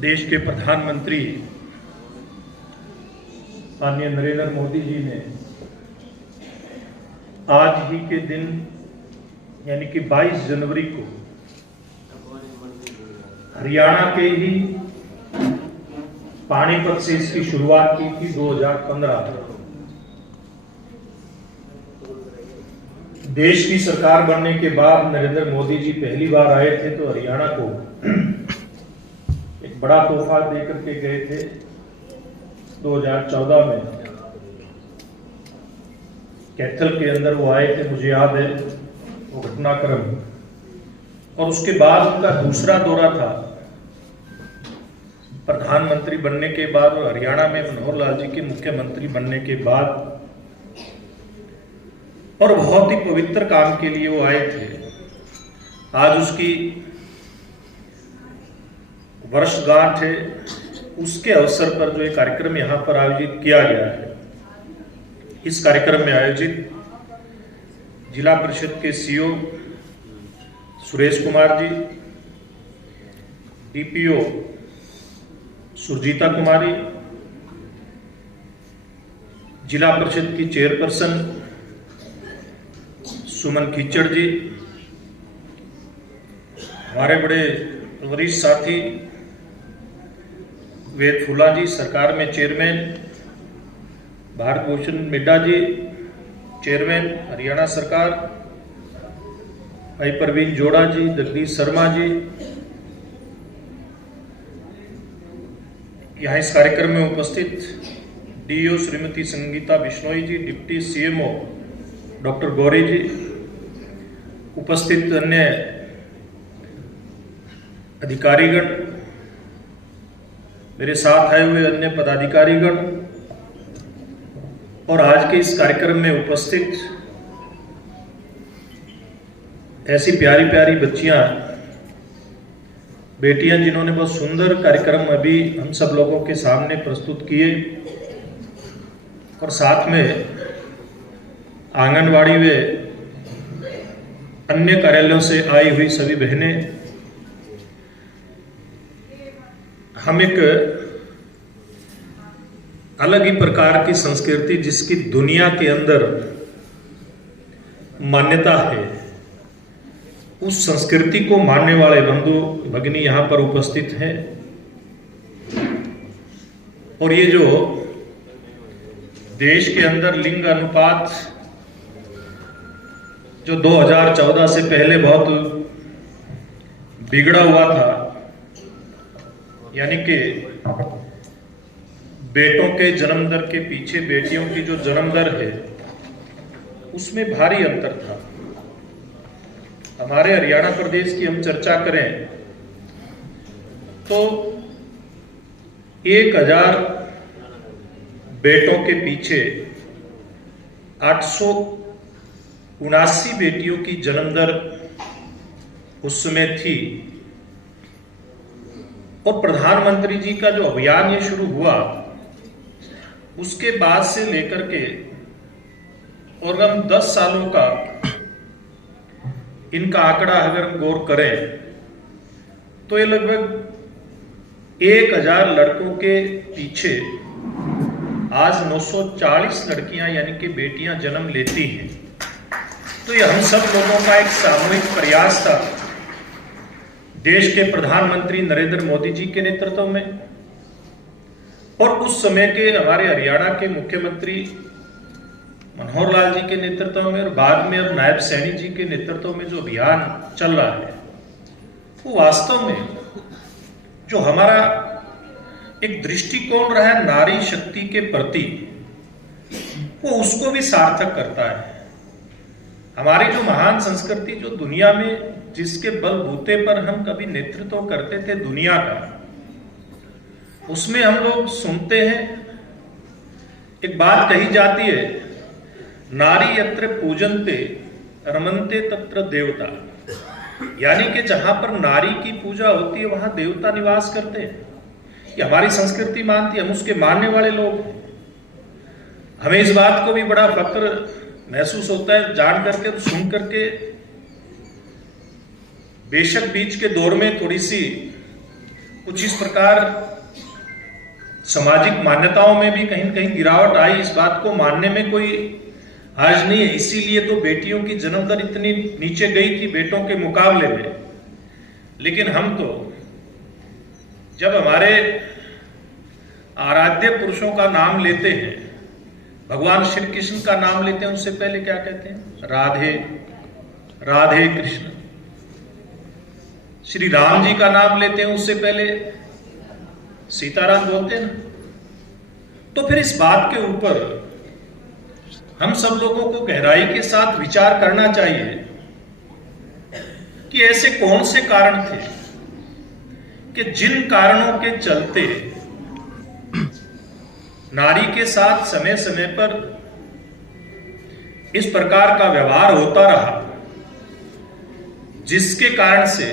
देश के प्रधानमंत्री माननीय नरेंद्र मोदी जी ने आज ही के दिन यानी कि 22 जनवरी को हरियाणा के ही पानीपत से इसकी शुरुआत की थी 2015। देश की सरकार बनने के बाद नरेंद्र मोदी जी पहली बार आए थे तो हरियाणा को एक बड़ा तोहफा देकर के गए थे 2014 में। कैथल के अंदर वो आए थे, मुझे याद है वो घटनाक्रम। और उसके बाद उनका दूसरा दौरा था प्रधानमंत्री बनने के बाद और हरियाणा में मनोहर लाल जी के मुख्यमंत्री बनने के बाद, और बहुत ही पवित्र काम के लिए वो आए थे। आज उसकी वर्षगांठ है, उसके अवसर पर जो एक कार्यक्रम यहाँ पर आयोजित किया गया है। इस कार्यक्रम में आयोजित जिला परिषद के सीओ सुरेश कुमार जी, डीपीओ सुरजीता कुमारी, जिला परिषद की चेयरपर्सन सुमन कीचड़ जी, हमारे बड़े वरिष्ठ साथी वेद फूला जी, सरकार में चेयरमैन भारत भूषण मिड्डा जी, चेयरमैन हरियाणा सरकार, भाई परवीन जोड़ा जी, जगदीश शर्मा जी। यहाँ इस कार्यक्रम में उपस्थित DO Shrimati Sangeeta Bishnoi ji, deputy CMO doctor Gauri ji, उपस्थित अन्य अधिकारीगण, मेरे साथ आए हुए अन्य पदाधिकारीगण और आज के इस कार्यक्रम में उपस्थित ऐसी प्यारी प्यारी बच्चियां, बेटियां जिन्होंने बहुत सुंदर कार्यक्रम अभी हम सब लोगों के सामने प्रस्तुत किए, और साथ में आंगनवाड़ी व अन्य कार्यालयों से आई हुई सभी बहनें। हम एक अलग ही प्रकार की संस्कृति जिसकी दुनिया के अंदर मान्यता है, उस संस्कृति को मानने वाले बंधु भगिनी यहाँ पर उपस्थित हैं। और ये जो देश के अंदर लिंग अनुपात जो 2014 से पहले बहुत बिगड़ा हुआ था, यानी कि बेटों के जन्म दर के पीछे बेटियों की जो जन्म दर है उसमें भारी अंतर था। हमारे हरियाणा प्रदेश की हम चर्चा करें तो 1000 बेटों के पीछे 879 बेटियों की जन्म दर उस समय थी। और प्रधानमंत्री जी का जो अभियान ये शुरू हुआ उसके बाद से लेकर के और हम 10 सालों का इनका आंकड़ा अगर हम गौर करें तो ये लगभग 1000 लड़कों के पीछे आज 940 लड़कियां यानी कि बेटियां जन्म लेती हैं। तो ये हम सब लोगों का एक सामूहिक प्रयास था देश के प्रधानमंत्री नरेंद्र मोदी जी के नेतृत्व में, और उस समय के हमारे हरियाणा के मुख्यमंत्री मनोहर लाल जी के नेतृत्व में, और बाद में अब नायब सैनी जी के नेतृत्व में जो अभियान चल रहा है, वो वास्तव में जो हमारा एक दृष्टिकोण रहा है नारी शक्ति के प्रति, वो उसको भी सार्थक करता है। हमारी जो महान संस्कृति जो दुनिया में जिसके बलबूते पर हम कभी नेतृत्व करते थे दुनिया का, उसमें हम लोग सुनते हैं, एक बात कही जाती है, नारी यत्र पूजन्ते रमन्ते तत्र देवता, यानी कि जहां पर नारी की पूजा होती है वहां देवता निवास करते हैं। ये हमारी संस्कृति मानती है, हम उसके मानने वाले लोग हैं। हमें इस बात को भी बड़ा फक्र महसूस होता है जान करके और सुन करके। बेशक बीच के दौर में थोड़ी सी कुछ इस प्रकार सामाजिक मान्यताओं में भी कहीं न कहीं गिरावट आई, इस बात को मानने में कोई हर्ज नहीं है। इसीलिए तो बेटियों की जन्म दर इतनी नीचे गई थी बेटों के मुकाबले में। लेकिन हम तो जब हमारे आराध्य पुरुषों का नाम लेते हैं, भगवान श्री कृष्ण का नाम लेते हैं, उससे पहले क्या कहते हैं? राधे राधे कृष्ण। श्री राम जी का नाम लेते हैं, उससे पहले सीताराम बोलते हैं ना। तो फिर इस बात के ऊपर हम सब लोगों को गहराई के साथ विचार करना चाहिए कि ऐसे कौन से कारण थे कि जिन कारणों के चलते नारी के साथ समय समय पर इस प्रकार का व्यवहार होता रहा, जिसके कारण से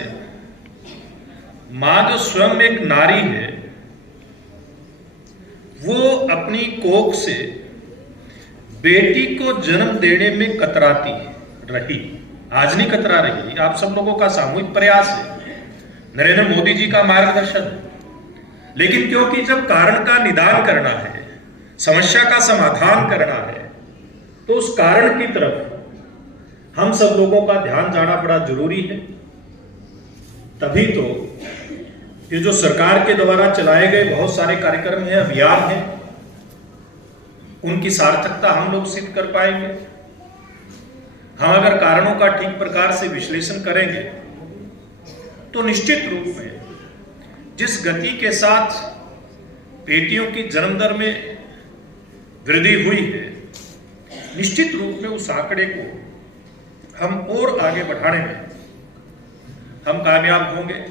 मां जो स्वयं एक नारी है वो अपनी कोख से बेटी को जन्म देने में कतराती रही। आज नहीं कतरा रही, आप सब लोगों का सामूहिक प्रयास है, नरेंद्र मोदी जी का मार्गदर्शन है। लेकिन क्योंकि जब कारण का निदान करना है, समस्या का समाधान करना है, तो उस कारण की तरफ हम सब लोगों का ध्यान जाना बड़ा जरूरी है। तभी तो ये जो सरकार के द्वारा चलाए गए बहुत सारे कार्यक्रम हैं, अभियान हैं, उनकी सार्थकता हम लोग सिद्ध कर पाएंगे। हम अगर कारणों का ठीक प्रकार से विश्लेषण करेंगे तो निश्चित रूप में जिस गति के साथ बेटियों की जन्म दर में वृद्धि हुई है, निश्चित रूप में उस आंकड़े को हम और आगे बढ़ाने में हम कामयाब होंगे।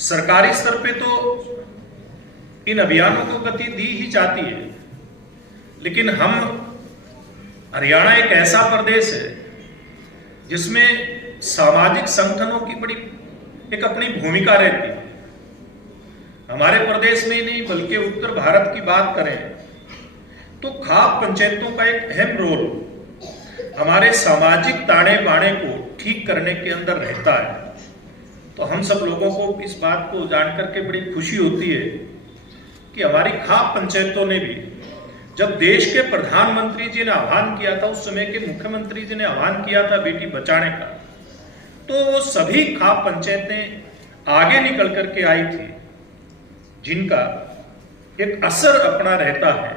सरकारी स्तर पे तो इन अभियानों को गति दी ही जाती है, लेकिन हम हरियाणा एक ऐसा प्रदेश है जिसमें सामाजिक संगठनों की बड़ी एक अपनी भूमिका रहती है। हमारे प्रदेश में ही नहीं बल्कि उत्तर भारत की बात करें तो खाप पंचायतों का एक अहम रोल हमारे सामाजिक ताने बाने को ठीक करने के अंदर रहता है। तो हम सब लोगों को इस बात को जानकर के बड़ी खुशी होती है कि हमारी खाप पंचायतों ने भी, जब देश के प्रधानमंत्री जी ने आह्वान किया था, उस समय के मुख्यमंत्री जी ने आह्वान किया था बेटी बचाने का, तो वो सभी खाप पंचायतें आगे निकल करके आई थी, जिनका एक असर अपना रहता है,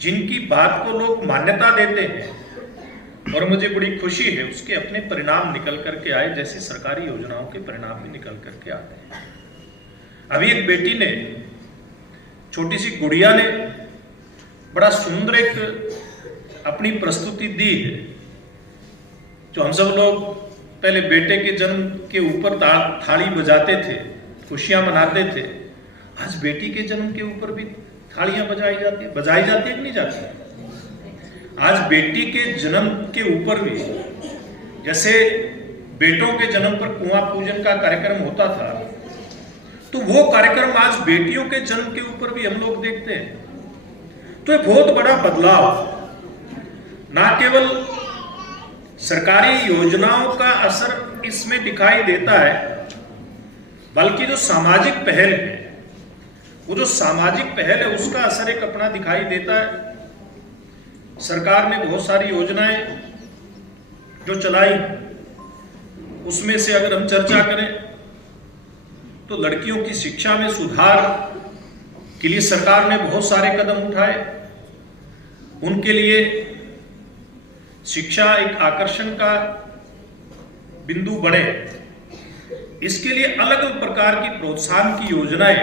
जिनकी बात को लोग मान्यता देते हैं, और मुझे बड़ी खुशी है उसके अपने परिणाम निकल करके आए, जैसे सरकारी योजनाओं के परिणाम भी निकल करके आते हैं। अभी एक बेटी ने, छोटी सी गुड़िया ने बड़ा सुंदर एक अपनी प्रस्तुति दी है। जो हम सब लोग पहले बेटे के जन्म के ऊपर थाली बजाते थे, खुशियां मनाते थे, आज बेटी के जन्म के ऊपर भी थालियां बजाई जाती है कि नहीं जाती? आज बेटी के जन्म के ऊपर भी, जैसे बेटों के जन्म पर कुआं पूजन का कार्यक्रम होता था, तो वो कार्यक्रम आज बेटियों के जन्म के ऊपर भी हम लोग देखते हैं। तो ये बहुत बड़ा बदलाव ना केवल सरकारी योजनाओं का असर इसमें दिखाई देता है, बल्कि जो सामाजिक पहल है, वो जो सामाजिक पहल है उसका असर एक अपना दिखाई देता है। सरकार ने बहुत सारी योजनाएं जो चलाई, उसमें से अगर हम चर्चा करें तो लड़कियों की शिक्षा में सुधार के लिए सरकार ने बहुत सारे कदम उठाए। उनके लिए शिक्षा एक आकर्षण का बिंदु बने, इसके लिए अलग अलग प्रकार की प्रोत्साहन की योजनाएं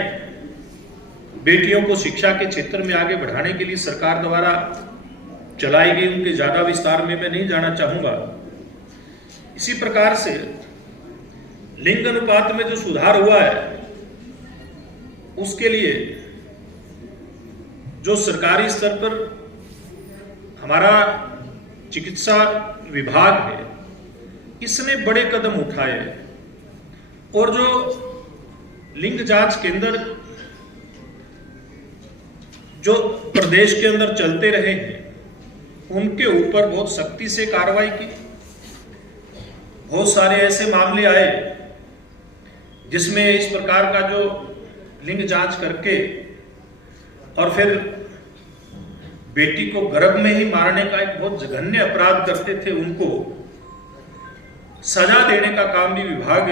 बेटियों को शिक्षा के क्षेत्र में आगे बढ़ाने के लिए सरकार द्वारा चलाई गई। उनके ज्यादा विस्तार में मैं नहीं जाना चाहूंगा। इसी प्रकार से लिंग अनुपात में जो सुधार हुआ है, उसके लिए जो सरकारी स्तर पर हमारा चिकित्सा विभाग है, इसने बड़े कदम उठाए हैं, और जो लिंग जांच केंद्र जो प्रदेश के अंदर चलते रहे हैं, उनके ऊपर बहुत सख्ती से कार्रवाई की। बहुत सारे ऐसे मामले आए जिसमें इस प्रकार का जो लिंग जांच करके और फिर बेटी को गर्भ में ही मारने का एक बहुत जघन्य अपराध करते थे, उनको सजा देने का काम भी विभाग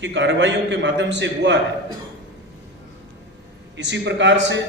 की कार्रवाइयों के माध्यम से हुआ है। इसी प्रकार से